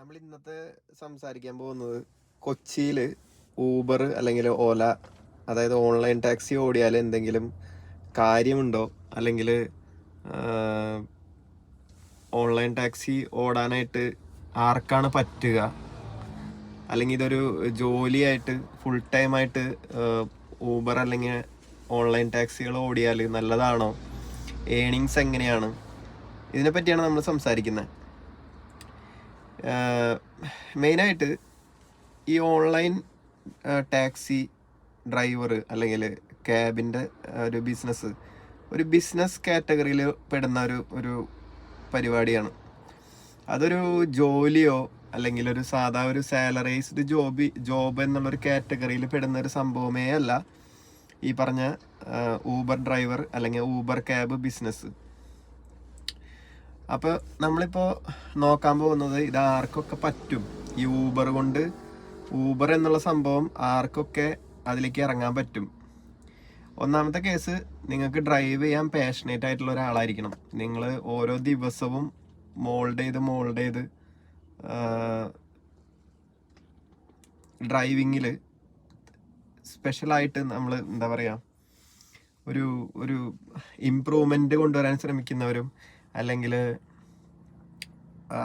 നമ്മൾ ഇന്നത്തെ സംസാരിക്കാൻ പോകുന്നത് കൊച്ചിയിൽ ഊബർ അല്ലെങ്കിൽ ഓല, അതായത് ഓൺലൈൻ ടാക്സി ഓടിയാൽ എന്തെങ്കിലും കാര്യമുണ്ടോ, അല്ലെങ്കിൽ ഓൺലൈൻ ടാക്സി ഓടാനായിട്ട് ആർക്കാണ് പറ്റുക, അല്ലെങ്കിൽ ഇതൊരു ജോലിയായിട്ട് ഫുൾ ടൈമായിട്ട് ഊബർ അല്ലെങ്കിൽ ഓൺലൈൻ ടാക്സികൾ ഓടിയാൽ നല്ലതാണോ, ഏണിങ്സ് എങ്ങനെയാണ്, ഇതിനെ പറ്റിയാണ് നമ്മൾ സംസാരിക്കുന്നത്. മെയിനായിട്ട് ഈ ഓൺലൈൻ ടാക്സി ഡ്രൈവർ അല്ലെങ്കിൽ ക്യാബിൻ്റെ ഒരു ബിസിനസ് കാറ്റഗറിയിൽ പെടുന്ന ഒരു പരിപാടിയാണ്. അതൊരു ജോലിയോ അല്ലെങ്കിൽ ഒരു സാധാ ഒരു സാലറൈസ്ഡ് ജോബ് എന്നുള്ളൊരു കാറ്റഗറിയിൽ പെടുന്ന ഒരു സംഭവമേ അല്ല ഈ പറഞ്ഞ ഊബർ ഡ്രൈവർ അല്ലെങ്കിൽ ഊബർ ക്യാബ് ബിസിനസ്. അപ്പോൾ നമ്മളിപ്പോൾ നോക്കാൻ പോകുന്നത് ഇത് ആർക്കൊക്കെ പറ്റും, ഈ ഊബർ എന്നുള്ള സംഭവം ആർക്കൊക്കെ അതിലേക്ക് ഇറങ്ങാൻ പറ്റും. ഒന്നാമത്തെ കേസ്, നിങ്ങൾക്ക് ഡ്രൈവ് ചെയ്യാൻ പാഷനേറ്റ് ആയിട്ടുള്ള ഒരാളായിരിക്കണം. നിങ്ങൾ ഓരോ ദിവസവും മോൾഡ് ചെയ്ത് ഡ്രൈവിങ്ങിൽ സ്പെഷ്യലായിട്ട് നമ്മൾ എന്താ പറയുക, ഒരു ഇമ്പ്രൂവ്മെൻ്റ് കൊണ്ടുവരാൻ ശ്രമിക്കുന്നവരും അല്ലെങ്കിൽ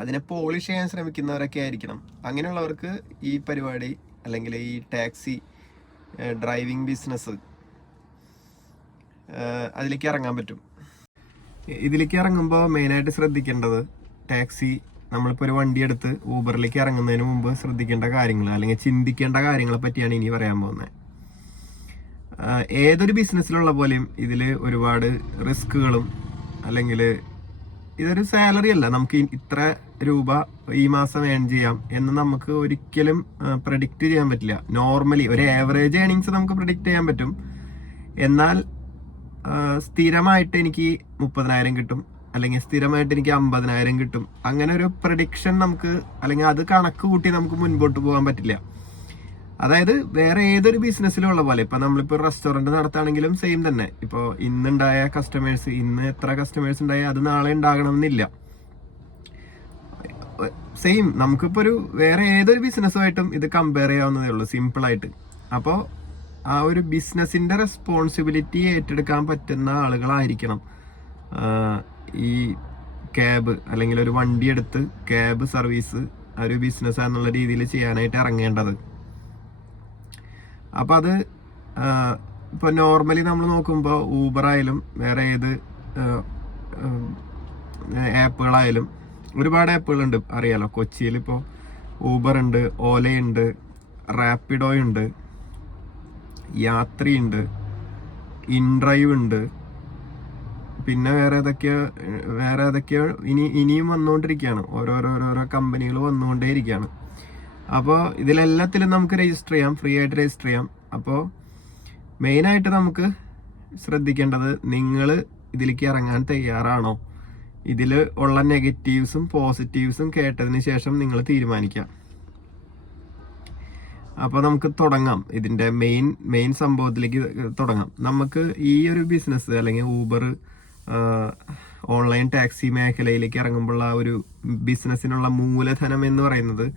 അതിനെ പോളിഷ് ചെയ്യാൻ ശ്രമിക്കുന്നവരൊക്കെ ആയിരിക്കണം. അങ്ങനെയുള്ളവർക്ക് ഈ പരിപാടി അല്ലെങ്കിൽ ഈ ടാക്സി ഡ്രൈവിംഗ് ബിസിനസ് അതിലേക്ക് ഇറങ്ങാൻ പറ്റും. ഇതിലേക്ക് ഇറങ്ങുമ്പോൾ മെയിനായിട്ട് ശ്രദ്ധിക്കേണ്ടത്, ടാക്സി നമ്മളിപ്പോൾ ഒരു വണ്ടി എടുത്ത് ഊബറിലേക്ക് ഇറങ്ങുന്നതിന് മുമ്പ് ശ്രദ്ധിക്കേണ്ട കാര്യങ്ങൾ അല്ലെങ്കിൽ ചിന്തിക്കേണ്ട കാര്യങ്ങളെ പറ്റിയാണ് ഇനി പറയാൻ പോകുന്നത്. ഏതൊരു ബിസിനസ്സിലുള്ള പോലെയും ഇതിൽ ഒരുപാട് റിസ്കുകളും, അല്ലെങ്കിൽ ഇതൊരു സാലറി അല്ല, നമുക്ക് ഇത്ര രൂപ ഈ മാസം ഏൺ ചെയ്യാം എന്ന് നമുക്ക് ഒരിക്കലും പ്രഡിക്റ്റ് ചെയ്യാൻ പറ്റില്ല. നോർമലി ഒരു ആവറേജ് ഏണിങ്സ് നമുക്ക് പ്രഡിക്റ്റ് ചെയ്യാൻ പറ്റും. എന്നാൽ സ്ഥിരമായിട്ട് എനിക്ക് 30,000 കിട്ടും അല്ലെങ്കിൽ സ്ഥിരമായിട്ട് എനിക്ക് 50,000 കിട്ടും, അങ്ങനെ ഒരു പ്രഡിക്ഷൻ നമുക്ക് അല്ലെങ്കിൽ അത് കണക്ക് കൂട്ടി നമുക്ക് മുൻപോട്ട് പോകാൻ പറ്റില്ല. അതായത് വേറെ ഏതൊരു ബിസിനസ്സിലും ഉള്ള പോലെ, ഇപ്പൊ നമ്മളിപ്പോൾ റെസ്റ്റോറൻറ്റ് നടത്തുകയാണെങ്കിലും സെയിം തന്നെ. ഇപ്പോൾ ഇന്നുണ്ടായ കസ്റ്റമേഴ്സ്, ഇന്ന് എത്ര കസ്റ്റമേഴ്സ് ഉണ്ടായ അത് നാളെ ഉണ്ടാകണം എന്നില്ല. സെയിം നമുക്കിപ്പോൾ വേറെ ഏതൊരു ബിസിനസ്സുമായിട്ടും ഇത് കമ്പയർ ചെയ്യാവുന്നതേ ഉള്ളൂ, സിമ്പിളായിട്ട്. അപ്പോൾ ആ ഒരു ബിസിനസ്സിന്റെ റെസ്പോൺസിബിലിറ്റി ഏറ്റെടുക്കാൻ പറ്റുന്ന ആളുകളായിരിക്കണം ഈ ക്യാബ് അല്ലെങ്കിൽ ഒരു വണ്ടി എടുത്ത് ക്യാബ് സർവീസ് ഒരു ബിസിനസ് എന്നുള്ള രീതിയിൽ ചെയ്യാനായിട്ട് ഇറങ്ങേണ്ടത്. അപ്പം അത് ഇപ്പോൾ നോർമലി നമ്മൾ നോക്കുമ്പോൾ ഊബർ ആയാലും വേറെ ഏത് ആപ്പുകളായാലും ഒരുപാട് ആപ്പുകളുണ്ട്, അറിയാലോ. കൊച്ചിയിൽ ഇപ്പോൾ ഊബർ ഉണ്ട്, ഓലയുണ്ട്, റാപ്പിഡോ ഉണ്ട്, യാത്രിയുണ്ട്, ഇൻഡ്രൈവ് ഉണ്ട്, പിന്നെ വേറെ ഏതൊക്കെയോ ഇനിയും വന്നുകൊണ്ടിരിക്കുകയാണ്. ഓരോരോ കമ്പനികൾ വന്നുകൊണ്ടേയിരിക്കുകയാണ്. അപ്പോൾ ഇതിലെല്ലാത്തിലും നമുക്ക് രജിസ്റ്റർ ചെയ്യാം, ഫ്രീ ആയിട്ട് രജിസ്റ്റർ ചെയ്യാം. അപ്പോൾ മെയിനായിട്ട് നമുക്ക് ശ്രദ്ധിക്കേണ്ടത്, നിങ്ങൾ ഇതിലേക്ക് ഇറങ്ങാൻ തയ്യാറാണോ, ഇതിൽ ഉള്ള നെഗറ്റീവ്സും പോസിറ്റീവ്സും കേട്ടതിന് ശേഷം നിങ്ങൾ തീരുമാനിക്കാം. അപ്പോൾ നമുക്ക് തുടങ്ങാം, ഇതിൻ്റെ മെയിൻ സംഭവത്തിലേക്ക് തുടങ്ങാം. നമുക്ക് ഈ ഒരു ബിസിനസ് അല്ലെങ്കിൽ ഊബർ ഓൺലൈൻ ടാക്സി മേഖലയിലേക്ക് ഇറങ്ങുമ്പോൾ ആ ഒരു ബിസിനസ്സിനുള്ള മൂലധനം എന്ന് പറയുന്നത്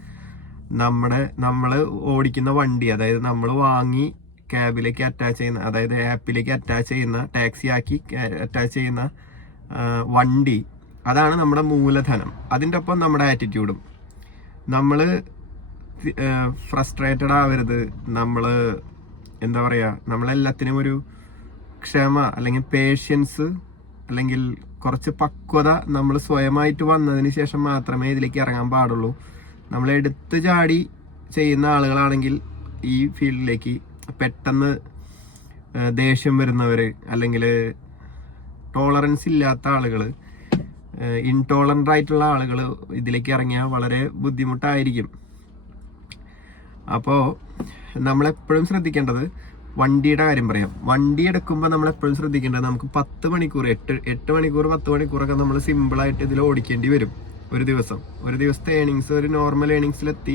നമ്മൾ ഓടിക്കുന്ന വണ്ടി, അതായത് നമ്മൾ വാങ്ങി ക്യാബിലേക്ക് അറ്റാച്ച് ചെയ്യുന്ന, അതായത് ആപ്പിലേക്ക് അറ്റാച്ച് ചെയ്യുന്ന, ടാക്സി ആക്കി അറ്റാച്ച് ചെയ്യുന്ന വണ്ടി, അതാണ് നമ്മുടെ മൂലധനം. അതിൻ്റെ ഒപ്പം നമ്മുടെ ആറ്റിറ്റ്യൂഡും. നമ്മൾ ഫ്രസ്ട്രേറ്റഡ് ആവരുത്. നമ്മൾ എന്താ പറയുക, നമ്മളെല്ലാത്തിനും ഒരു ക്ഷമ അല്ലെങ്കിൽ പേഷ്യൻസ് അല്ലെങ്കിൽ കുറച്ച് പക്വത നമ്മൾ സ്വയമായിട്ട് വന്നതിന് ശേഷം മാത്രമേ ഇതിലേക്ക് ഇറങ്ങാൻ പാടുള്ളൂ. നമ്മൾ എടുത്ത് ചാടി ചെയ്യുന്ന ആളുകളാണെങ്കിൽ ഈ ഫീൽഡിലേക്ക് പെട്ടെന്ന് ദേഷ്യം വരുന്നവർ അല്ലെങ്കിൽ ടോളറൻസ് ഇല്ലാത്ത ആളുകൾ, ഇൻടോളറൻ്റ് ആയിട്ടുള്ള ആളുകൾ ഇതിലേക്ക് ഇറങ്ങിയാൽ വളരെ ബുദ്ധിമുട്ടായിരിക്കും. അപ്പോൾ നമ്മളെപ്പോഴും ശ്രദ്ധിക്കേണ്ടത്, വണ്ടിയുടെ കാര്യം പറയാം. വണ്ടി എടുക്കുമ്പോൾ നമ്മളെപ്പോഴും ശ്രദ്ധിക്കേണ്ടത്, നമുക്ക് 10 മണിക്കൂർ 8 മണിക്കൂർ 10 മണിക്കൂറൊക്കെ നമ്മൾ സിമ്പിളായിട്ട് ഇതിൽ ഓടിക്കേണ്ടി വരും. ഒരു ദിവസത്തെ ഏണിങ്സ് ഒരു നോർമൽ ഏണിങ്സിലെത്തി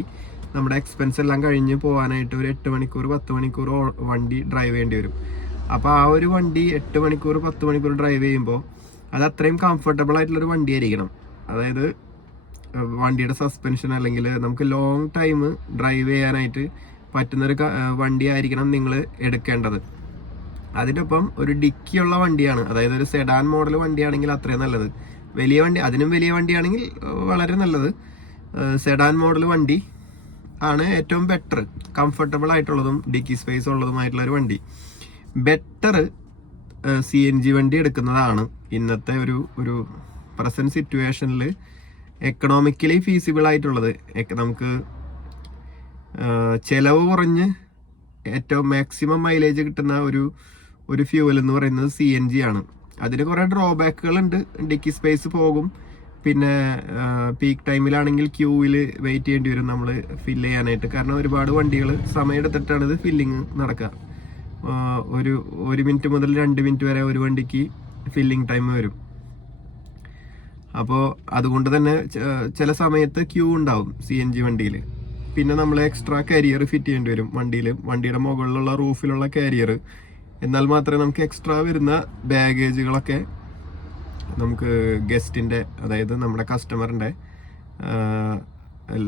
നമ്മുടെ എക്സ്പെൻസ് എല്ലാം കഴിഞ്ഞ് പോകാനായിട്ട് ഒരു 8 മണിക്കൂർ 10 മണിക്കൂർ വണ്ടി ഡ്രൈവ് ചെയ്യേണ്ടി വരും. അപ്പോൾ ആ ഒരു വണ്ടി 8 മണിക്കൂർ 10 മണിക്കൂർ ഡ്രൈവ് ചെയ്യുമ്പോൾ അത് അത്രയും കംഫർട്ടബിൾ ആയിട്ടുള്ളൊരു വണ്ടി ആയിരിക്കണം. അതായത് വണ്ടിയുടെ സസ്പെൻഷൻ അല്ലെങ്കിൽ നമുക്ക് ലോങ് ടൈം ഡ്രൈവ് ചെയ്യാനായിട്ട് പറ്റുന്നൊരു വണ്ടി ആയിരിക്കണം നിങ്ങൾ എടുക്കേണ്ടത്. അതിനൊപ്പം ഒരു ഡിക്കിയുള്ള വണ്ടിയാണ്, അതായത് ഒരു സെഡാൻ മോഡൽ വണ്ടിയാണെങ്കിൽ അത്രയും നല്ലത്. വലിയ വണ്ടി, അതിനും വലിയ വണ്ടിയാണെങ്കിൽ വളരെ നല്ലത്. സെഡാൻ മോഡൽ വണ്ടി ആണ് ഏറ്റവും ബെറ്റർ, കംഫർട്ടബിൾ ആയിട്ടുള്ളതും ഡിക്കി സ്പേസ് ഉള്ളതുമായിട്ടുള്ള ഒരു വണ്ടി. ബെറ്റർ CNG വണ്ടി എടുക്കുന്നതാണ് ഇന്നത്തെ ഒരു പ്രസന്റ് സിറ്റുവേഷനിൽ എക്കണോമിക്കലി ഫീസിബിൾ ആയിട്ടുള്ളത്. നമുക്ക് ചെലവ് കുറഞ്ഞ് ഏറ്റവും മാക്സിമം മൈലേജ് കിട്ടുന്ന ഒരു ഫ്യൂവൽ എന്ന് പറയുന്നത് CNG ആണ്. അതിന് കുറേ ഡ്രോബാക്കുകൾ ഉണ്ട്. ഡിക്കി സ്പേസ് പോകും, പിന്നെ പീക്ക് ടൈമിലാണെങ്കിൽ ക്യൂവിൽ വെയിറ്റ് ചെയ്യേണ്ടി വരും നമ്മൾ ഫില്ല് ചെയ്യാനായിട്ട്. കാരണം ഒരുപാട് വണ്ടികൾ സമയമെടുത്തിട്ടാണ് ഇത് ഫില്ലിങ് നടക്കുക. ഒരു മിനിറ്റ് മുതൽ 2 മിനിറ്റ് വരെ ഒരു വണ്ടിക്ക് ഫില്ലിങ് ടൈം വരും. അപ്പോൾ അതുകൊണ്ട് തന്നെ ചില സമയത്ത് ക്യൂ ഉണ്ടാവും CNG വണ്ടിയിൽ. പിന്നെ നമ്മൾ എക്സ്ട്രാ കാരിയർ ഫിറ്റ് ചെയ്യേണ്ടി വരും വണ്ടിയുടെ മുകളിലുള്ള റൂഫിലുള്ള കാരിയർ. എന്നാൽ മാത്രമേ നമുക്ക് എക്സ്ട്രാ വരുന്ന ബാഗേജുകളൊക്കെ നമുക്ക് ഗസ്റ്റിൻ്റെ, അതായത് നമ്മുടെ കസ്റ്റമറിൻ്റെ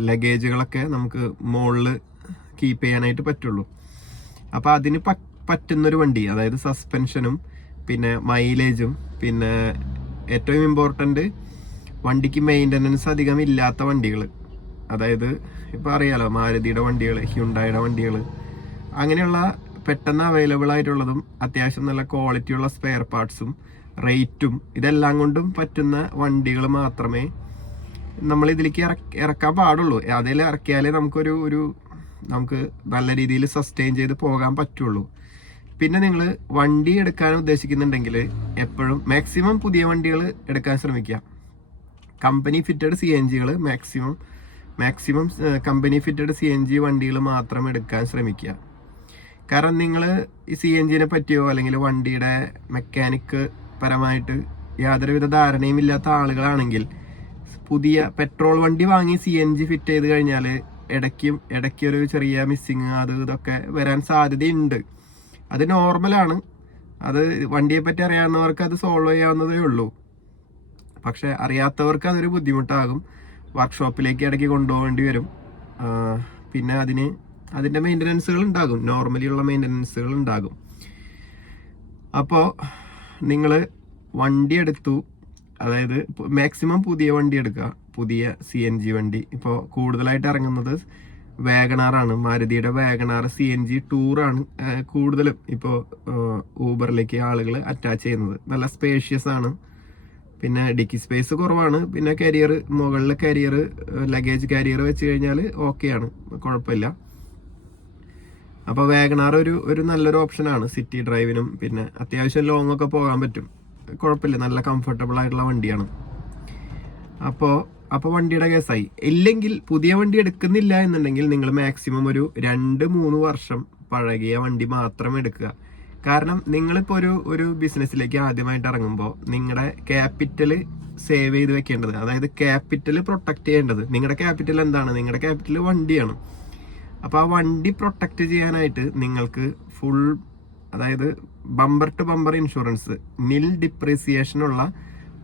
ലഗേജുകളൊക്കെ നമുക്ക് മുകളിൽ കീപ്പ് ചെയ്യാനായിട്ട് പറ്റുള്ളൂ. അപ്പോൾ അതിന് പറ്റുന്നൊരു വണ്ടി, അതായത് സസ്പെൻഷനും പിന്നെ മൈലേജും പിന്നെ ഏറ്റവും ഇമ്പോർട്ടൻ്റ് വണ്ടിക്ക് മെയിൻ്റനൻസ് അധികം ഇല്ലാത്ത വണ്ടികൾ. അതായത് ഇപ്പോൾ അറിയാലോ, മാരുതിയുടെ വണ്ടികൾ, ഹ്യുണ്ടായുടെ വണ്ടികൾ, അങ്ങനെയുള്ള പെട്ടെന്ന് അവൈലബിൾ ആയിട്ടുള്ളതും അത്യാവശ്യം നല്ല ക്വാളിറ്റിയുള്ള സ്പെയർ പാർട്സും റേറ്റും ഇതെല്ലാം കൊണ്ടും പറ്റുന്ന വണ്ടികൾ മാത്രമേ നമ്മൾ ഇതിലേക്ക് ഇറക്കാൻ പാടുള്ളൂ. അതിൽ ഇറക്കിയാലേ നമുക്ക് നല്ല രീതിയിൽ സസ്റ്റെയിൻ ചെയ്ത് പോകാൻ പറ്റുള്ളൂ. പിന്നെ നിങ്ങൾ വണ്ടി എടുക്കാൻ ഉദ്ദേശിക്കുന്നുണ്ടെങ്കിൽ എപ്പോഴും മാക്സിമം പുതിയ വണ്ടികൾ എടുക്കാൻ ശ്രമിക്കുക. കമ്പനി ഫിറ്റഡ് CNGകൾ മാക്സിമം കമ്പനി ഫിറ്റഡ് CNG വണ്ടികൾ മാത്രം എടുക്കാൻ ശ്രമിക്കുക. കാരണം നിങ്ങൾ ഈ CNGനെ പറ്റിയോ അല്ലെങ്കിൽ വണ്ടിയുടെ മെക്കാനിക്ക് പരമായിട്ട് യാതൊരുവിധ ധാരണയും ഇല്ലാത്ത ആളുകളാണെങ്കിൽ പുതിയ പെട്രോൾ വണ്ടി വാങ്ങി CNG ഫിറ്റ് ചെയ്ത് കഴിഞ്ഞാൽ ഇടയ്ക്കൊരു ചെറിയ മിസ്സിങ് ഇതൊക്കെ വരാൻ സാധ്യതയുണ്ട്. അത് നോർമലാണ്. അത് വണ്ടിയെ പറ്റി അറിയാവുന്നവർക്ക് അത് സോൾവ് ചെയ്യാവുന്നതേ ഉള്ളൂ. പക്ഷെ അറിയാത്തവർക്ക് അതൊരു ബുദ്ധിമുട്ടാകും. വർക്ക്ഷോപ്പിലേക്ക് ഇടയ്ക്ക് കൊണ്ടുപോകേണ്ടി വരും. പിന്നെ അതിൻ്റെ മെയിൻ്റനൻസുകൾ ഉണ്ടാകും, നോർമലി ഉള്ള മെയിൻ്റനൻസുകൾ ഉണ്ടാകും. അപ്പോൾ നിങ്ങൾ വണ്ടി എടുത്തു, അതായത് മാക്സിമം പുതിയ വണ്ടി എടുക്കുക, പുതിയ CNG വണ്ടി. ഇപ്പോൾ കൂടുതലായിട്ട് ഇറങ്ങുന്നത് വാഗണാറാണ്, മാരുതിയുടെ വാഗണാർ CNG ടൂറാണ് കൂടുതലും ഇപ്പോൾ ഊബറിലേക്ക് ആളുകൾ അറ്റാച്ച് ചെയ്യുന്നത്. നല്ല സ്പേഷ്യസ് ആണ്, പിന്നെ ഡിക്കി സ്പേസ് കുറവാണ്, പിന്നെ മുകളിൽ ലഗേജ് കാരിയർ വെച്ച് കഴിഞ്ഞാൽ ഓക്കെയാണ്, കുഴപ്പമില്ല. അപ്പോൾ വാഗണാർ ഒരു നല്ലൊരു ഓപ്ഷനാണ് സിറ്റി ഡ്രൈവിനും. പിന്നെ അത്യാവശ്യം ലോങ് ഒക്കെ പോകാൻ പറ്റും, കുഴപ്പമില്ല, നല്ല കംഫർട്ടബിൾ ആയിട്ടുള്ള വണ്ടിയാണ്. അപ്പോൾ വണ്ടിയുടെ കേസായി. ഇല്ലെങ്കിൽ പുതിയ വണ്ടി എടുക്കുന്നില്ല എന്നുണ്ടെങ്കിൽ നിങ്ങൾ മാക്സിമം ഒരു 2-3 വർഷം പഴകിയ വണ്ടി മാത്രം എടുക്കുക. കാരണം നിങ്ങളിപ്പോൾ ഒരു ബിസിനസ്സിലേക്ക് ആദ്യമായിട്ട് ഇറങ്ങുമ്പോൾ നിങ്ങളുടെ ക്യാപിറ്റൽ സേവ് ചെയ്ത് വെക്കേണ്ടത്, അതായത് ക്യാപിറ്റൽ പ്രൊട്ടക്ട് ചെയ്യേണ്ടത്, നിങ്ങളുടെ ക്യാപിറ്റൽ എന്താണ്? നിങ്ങളുടെ ക്യാപിറ്റൽ വണ്ടിയാണ്. അപ്പോൾ ആ വണ്ടി പ്രൊട്ടക്ട് ചെയ്യാനായിട്ട് നിങ്ങൾക്ക് അതായത് bumper to bumper insurance, nil ഡിപ്രീസിയേഷനുള്ള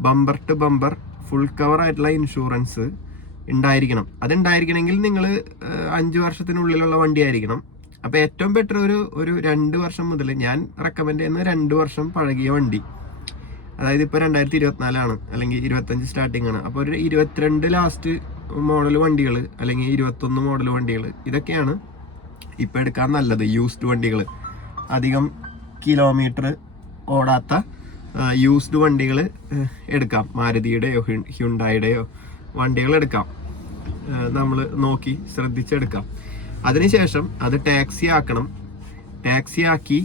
bumper to bumper full cover ആയിട്ടുള്ള ഇൻഷുറൻസ് ഉണ്ടായിരിക്കണം. അതുണ്ടായിരിക്കണമെങ്കിൽ നിങ്ങൾ 5 വർഷത്തിനുള്ളിലുള്ള വണ്ടി ആയിരിക്കണം. അപ്പോൾ ഏറ്റവും ബെറ്റർ ഒരു 2 വർഷം മുതൽ ഞാൻ റെക്കമെൻഡ് ചെയ്യുന്ന 2 വർഷം പഴകിയ വണ്ടി. അതായത് ഇപ്പോൾ 2024 അല്ലെങ്കിൽ 25 സ്റ്റാർട്ടിംഗ് ആണ്. അപ്പോൾ ഒരു 22 ലാസ്റ്റ് മോഡൽ വണ്ടികൾ അല്ലെങ്കിൽ 21 മോഡൽ വണ്ടികൾ, ഇതൊക്കെയാണ് ഇപ്പോൾ എടുക്കാൻ നല്ലത്. യൂസ്ഡ് വണ്ടികൾ, അധികം കിലോമീറ്റർ ഓടാത്ത യൂസ്ഡ് വണ്ടികൾ എടുക്കാം. മാരുതിയുടെയോ ഹ്യുണ്ടായുടെയോ വണ്ടികൾ എടുക്കാം, നമ്മൾ നോക്കി ശ്രദ്ധിച്ചെടുക്കാം. അതിനുശേഷം അത് ടാക്സി ആക്കണം. ടാക്സി ആക്കി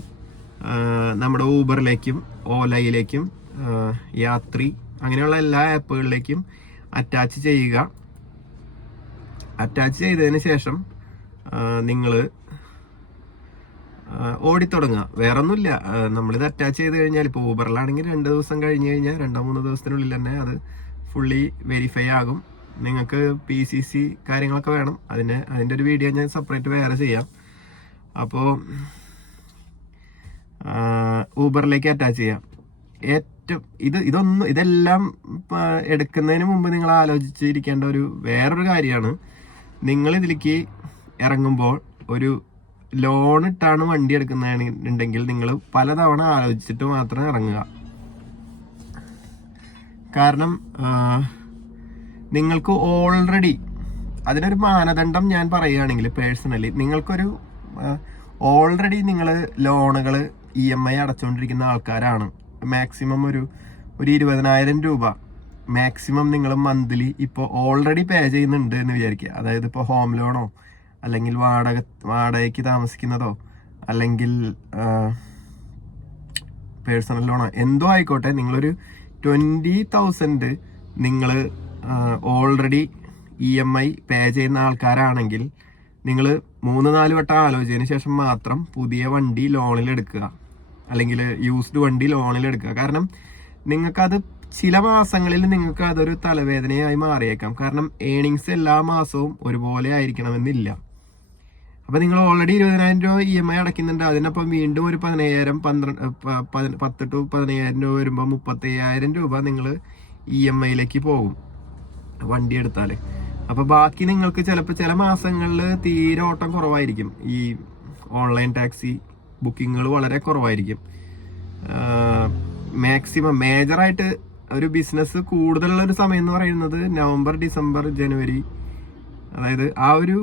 നമ്മുടെ ഊബറിലേക്കും ഓലയിലേക്കും യാത്രി അങ്ങനെയുള്ള എല്ലാ ആപ്പുകളിലേക്കും അറ്റാച്ച് ചെയ്യുക. അറ്റാച്ച് ചെയ്തതിന് ശേഷം നിങ്ങൾ ഓടിത്തുടങ്ങുക. വേറൊന്നുമില്ല, നമ്മളിത് അറ്റാച്ച് ചെയ്ത് കഴിഞ്ഞാൽ ഇപ്പോൾ ഊബറിലാണെങ്കിൽ 2 ദിവസം കഴിഞ്ഞ് കഴിഞ്ഞാൽ 2-3 ദിവസത്തിനുള്ളിൽ തന്നെ അത് ഫുള്ളി വെരിഫൈ ആകും. നിങ്ങൾക്ക് PCC കാര്യങ്ങളൊക്കെ വേണം, അതിൻ്റെ ഒരു വീഡിയോ ഞാൻ സെപ്പറേറ്റ് വേറെ ചെയ്യാം. അപ്പോൾ ഊബറിലേക്ക് അറ്റാച്ച് ചെയ്യാം. ഇതെല്ലാം എടുക്കുന്നതിന് മുമ്പ് നിങ്ങൾ ആലോചിച്ചിരിക്കേണ്ട വേറൊരു കാര്യമാണ്, നിങ്ങൾ ഇതിലേക്ക് ഇറങ്ങുമ്പോൾ ഒരു ലോൺ ഇട്ടാണ് വണ്ടി എടുക്കുന്നതെന്നുണ്ടെങ്കിൽ നിങ്ങൾ പലതവണ ആലോചിച്ചിട്ട് മാത്രം ഇറങ്ങുക. കാരണം നിങ്ങൾക്ക് ഓൾറെഡി അതിനൊരു മാനദണ്ഡം ഞാൻ പറയുകയാണെങ്കിൽ പേഴ്സണലി നിങ്ങൾക്കൊരു ഓൾറെഡി നിങ്ങൾ ലോണുകൾ EMI അടച്ചുകൊണ്ടിരിക്കുന്ന ആൾക്കാരാണ്. മാക്സിമം ഒരു 20,000 രൂപ മാക്സിമം നിങ്ങൾ മന്ത്ലി ഇപ്പോൾ ഓൾറെഡി പേ ചെയ്യുന്നുണ്ട് എന്ന് വിചാരിക്കുക. അതായത് ഇപ്പോൾ ഹോം ലോണോ അല്ലെങ്കിൽ വാടകയ്ക്ക് താമസിക്കുന്നതോ അല്ലെങ്കിൽ പേഴ്സണൽ ലോണോ എന്തോ ആയിക്കോട്ടെ, നിങ്ങളൊരു 20,000 നിങ്ങൾ ഓൾറെഡി EMI പേ ചെയ്യുന്ന ആൾക്കാരാണെങ്കിൽ നിങ്ങൾ 3-4 വട്ടം ആലോചിച്ചതിന് ശേഷം മാത്രം പുതിയ വണ്ടി ലോണിൽ എടുക്കുക, അല്ലെങ്കിൽ യൂസ്ഡ് വണ്ടി ലോണിൽ എടുക്കുക. കാരണം നിങ്ങൾക്കത് ചില മാസങ്ങളിൽ നിങ്ങൾക്ക് അതൊരു തലവേദനയായി മാറിയേക്കാം. കാരണം ഏണിങ്സ് എല്ലാ മാസവും ഒരുപോലെ ആയിരിക്കണമെന്നില്ല. അപ്പം നിങ്ങൾ ഓൾറെഡി 20,000 രൂപ EMI അടയ്ക്കുന്നുണ്ട്, അതിനൊപ്പം വീണ്ടും ഒരു 10 to 15,000 രൂപ വരുമ്പോൾ 35,000 രൂപ നിങ്ങൾ EMIയിലേക്ക് പോകും വണ്ടി എടുത്താൽ. അപ്പോൾ ബാക്കി നിങ്ങൾക്ക് ചിലപ്പോൾ ചില മാസങ്ങളിൽ തീരെ ഓട്ടം കുറവായിരിക്കും. ഈ ഓൺലൈൻ ടാക്സി ബുക്കിങ്ങുകൾ വളരെ കുറവായിരിക്കും. മാക്സിമം മേജറായിട്ട് ഒരു ബിസിനസ് കൂടുതലുള്ള ഒരു സമയം എന്ന് പറയുന്നത് നവംബർ, ഡിസംബർ, ജനുവരി, അതായത് ആ ഒരു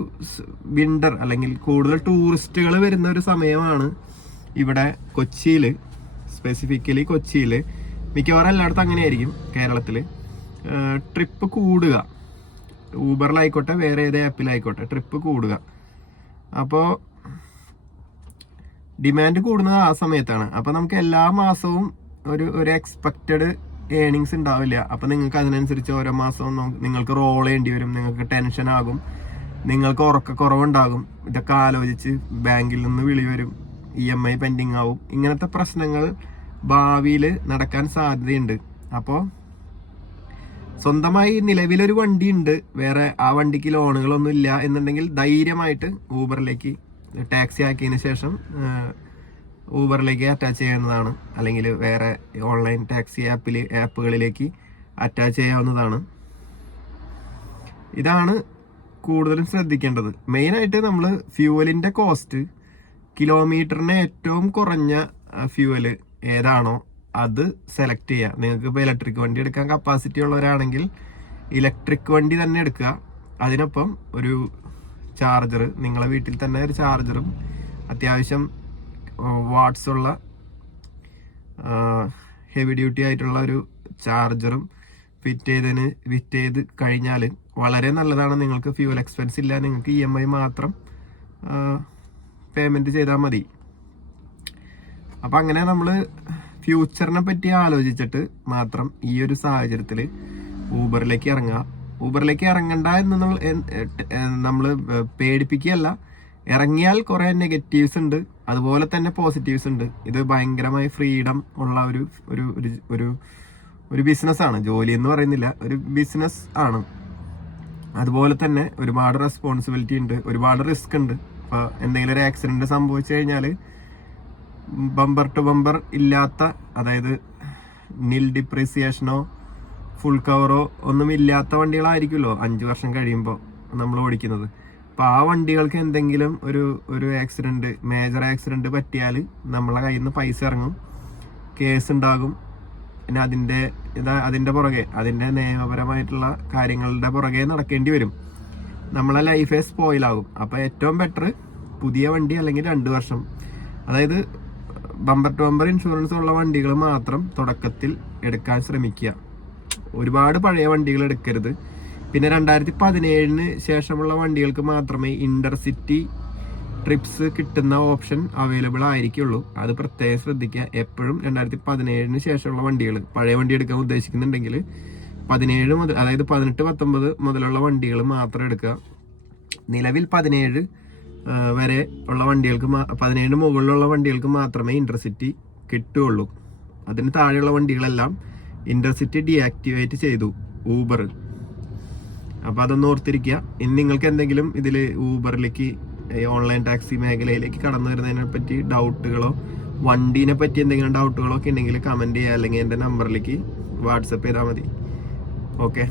വിന്റർ അല്ലെങ്കിൽ കൂടുതൽ ടൂറിസ്റ്റുകൾ വരുന്ന ഒരു സമയമാണ്. ഇവിടെ കൊച്ചിയിൽ, സ്പെസിഫിക്കലി കൊച്ചിയിൽ, മിക്കവാറും എല്ലായിടത്തും അങ്ങനെയായിരിക്കും കേരളത്തിൽ ട്രിപ്പ് കൂടുക. ഊബറിലായിക്കോട്ടെ വേറെ ഏത് ആപ്പിലായിക്കോട്ടെ ട്രിപ്പ് കൂടുക. അപ്പോൾ ഡിമാൻഡ് കൂടുന്നത് ആ സമയത്താണ്. അപ്പോൾ നമുക്ക് എല്ലാ മാസവും ഒരു എക്സ്പെക്റ്റഡ് ഏണിങ്സ് ഉണ്ടാവില്ല. അപ്പം നിങ്ങൾക്ക് അതിനനുസരിച്ച് ഓരോ മാസവും നിങ്ങൾക്ക് റോൾ ചെയ്യേണ്ടി വരും, നിങ്ങൾക്ക് ടെൻഷൻ ആകും, നിങ്ങൾക്ക് ഉറക്കക്കുറവുണ്ടാകും. ഇതൊക്കെ ആലോചിച്ച് ബാങ്കിൽ നിന്ന് വിളി വരും, EMI പെൻഡിങ് ആവും. ഇങ്ങനത്തെ പ്രശ്നങ്ങൾ ഭാവിയിൽ നടക്കാൻ സാധ്യതയുണ്ട്. അപ്പോൾ സ്വന്തമായി നിലവിലൊരു വണ്ടി ഉണ്ട്, വേറെ ആ വണ്ടിക്ക് ലോണുകളൊന്നും ഇല്ല എന്നുണ്ടെങ്കിൽ ധൈര്യമായിട്ട് ഊബറിലേക്ക് ടാക്സി ആക്കിയതിന് ശേഷം ഊബറിലേക്ക് അറ്റാച്ച് ചെയ്യുന്നതാണ്, അല്ലെങ്കിൽ വേറെ ഓൺലൈൻ ടാക്സി ആപ്പുകളിലേക്ക് അറ്റാച്ച് ചെയ്യാവുന്നതാണ്. ഇതാണ് കൂടുതലും ശ്രദ്ധിക്കേണ്ടത്. മെയിനായിട്ട് നമ്മൾ ഫ്യൂവലിൻ്റെ കോസ്റ്റ്, കിലോമീറ്ററിന് ഏറ്റവും കുറഞ്ഞ ഫ്യൂവൽ ഏതാണോ അത് സെലക്ട് ചെയ്യുക. നിങ്ങൾക്ക് ഇപ്പോൾ ഇലക്ട്രിക് വണ്ടി എടുക്കാൻ കപ്പാസിറ്റി ഉള്ളവരാണെങ്കിൽ ഇലക്ട്രിക് വണ്ടി തന്നെ എടുക്കുക. അതിനൊപ്പം ഒരു ചാർജർ, നിങ്ങളെ വീട്ടിൽ തന്നെ ഒരു ചാർജറും അത്യാവശ്യം വാട്ട്സ് ഉള്ള ഹെവി ഡ്യൂട്ടി ആയിട്ടുള്ള ഒരു ചാർജറും ഫിറ്റ് ചെയ്ത് കഴിഞ്ഞാൽ വളരെ നല്ലതാണ്. നിങ്ങൾക്ക് ഫ്യൂവൽ എക്സ്പെൻസ് ഇല്ല, നിങ്ങൾക്ക് EMI മാത്രം പേയ്മെൻറ്റ് ചെയ്താൽ മതി. അപ്പം അങ്ങനെ നമ്മൾ ഫ്യൂച്ചറിനെ പറ്റി ആലോചിച്ചിട്ട് മാത്രം ഈ ഒരു സാഹചര്യത്തിൽ ഊബറിലേക്ക് ഇറങ്ങുക. ഊബറിലേക്ക് ഇറങ്ങണ്ട എന്ന് നമ്മൾ പേടിപ്പിക്കുകയല്ല. ഇറങ്ങിയാൽ കുറേ നെഗറ്റീവ്സ് ഉണ്ട്, അതുപോലെ തന്നെ പോസിറ്റീവ്സ് ഉണ്ട്. ഇത് ഭയങ്കരമായി ഫ്രീഡം ഉള്ള ഒരു ബിസിനസ്സാണ്. ജോലി എന്ന് പറയുന്നില്ല, ഒരു ബിസിനസ് ആണ്. അതുപോലെ തന്നെ ഒരുപാട് റെസ്പോൺസിബിലിറ്റി ഉണ്ട്, ഒരുപാട് റിസ്ക് ഉണ്ട്. ഇപ്പോൾ എന്തെങ്കിലും ഒരു ആക്സിഡൻറ്റ് സംഭവിച്ചു കഴിഞ്ഞാൽ ബമ്പർ ടു ബമ്പർ ഇല്ലാത്ത, അതായത് നിൽ ഡിപ്രീസിയേഷനോ ഫുൾ കവറോ ഒന്നും ഇല്ലാത്ത വണ്ടികളായിരിക്കുമല്ലോ 5 വർഷം കഴിയുമ്പോൾ നമ്മൾ ഓടിക്കുന്നത്. അപ്പോൾ ആ വണ്ടികൾക്ക് എന്തെങ്കിലും ഒരു ആക്സിഡൻറ്റ്, മേജർ ആക്സിഡൻറ്റ് പറ്റിയാൽ നമ്മളെ കയ്യിൽ നിന്ന് പൈസ ഇറങ്ങും, കേസ് ഉണ്ടാകും. പിന്നെ അതിൻ്റെ പുറകെ, അതിൻ്റെ നിയമപരമായിട്ടുള്ള കാര്യങ്ങളുടെ പുറകെ നടക്കേണ്ടി വരും. നമ്മളെ ലൈഫേ സ്പോയിലാകും. അപ്പോൾ ഏറ്റവും ബെറ്റർ പുതിയ വണ്ടി, അല്ലെങ്കിൽ 2 വർഷം, അതായത് ബമ്പർ ടു ബമ്പർ ഇൻഷുറൻസ് ഉള്ള വണ്ടികൾ മാത്രം തുടക്കത്തിൽ എടുക്കാൻ ശ്രമിക്കുക. ഒരുപാട് പഴയ വണ്ടികൾ എടുക്കരുത്. പിന്നെ 2017 ശേഷമുള്ള വണ്ടികൾക്ക് മാത്രമേ ഇന്റർസിറ്റി ട്രിപ്സ് കിട്ടുന്ന ഓപ്ഷൻ അവൈലബിൾ ആയിരിക്കുള്ളൂ. അത് പ്രത്യേകം ശ്രദ്ധിക്കുക. എപ്പോഴും 2017 ശേഷമുള്ള വണ്ടികൾ, പഴയ വണ്ടി എടുക്കാൻ ഉദ്ദേശിക്കുന്നുണ്ടെങ്കിൽ 17 മുതൽ, അതായത് 18-19 മുതലുള്ള വണ്ടികൾ മാത്രം എടുക്കുക. നിലവിൽ 17 വരെ ഉള്ള വണ്ടികൾക്ക്, 17 മുകളിലുള്ള വണ്ടികൾക്ക് മാത്രമേ ഇന്റർസിറ്റി കിട്ടുകയുള്ളൂ. അതിന് താഴെയുള്ള വണ്ടികളെല്ലാം ഇന്റർസിറ്റി ഡീആക്ടിവേറ്റ് ചെയ്തു ഊബർ. അപ്പോൾ അതൊന്ന് ഓർത്തിരിക്കുക. ഇനി നിങ്ങൾക്ക് എന്തെങ്കിലും ഇതിൽ ഊബറിലേക്ക്, ഓൺലൈൻ ടാക്സി മേഖലയിലേക്ക് കടന്നു വരുന്നതിനെ പറ്റി ഡൗട്ടുകളോ വണ്ടീനെ പറ്റി എന്തെങ്കിലും ഡൗട്ടുകളൊക്കെ ഉണ്ടെങ്കിൽ കമൻറ്റ് ചെയ്യുക, അല്ലെങ്കിൽ എൻ്റെ നമ്പറിലേക്ക് വാട്സപ്പ് ചെയ്താൽ മതി. ഓക്കെ.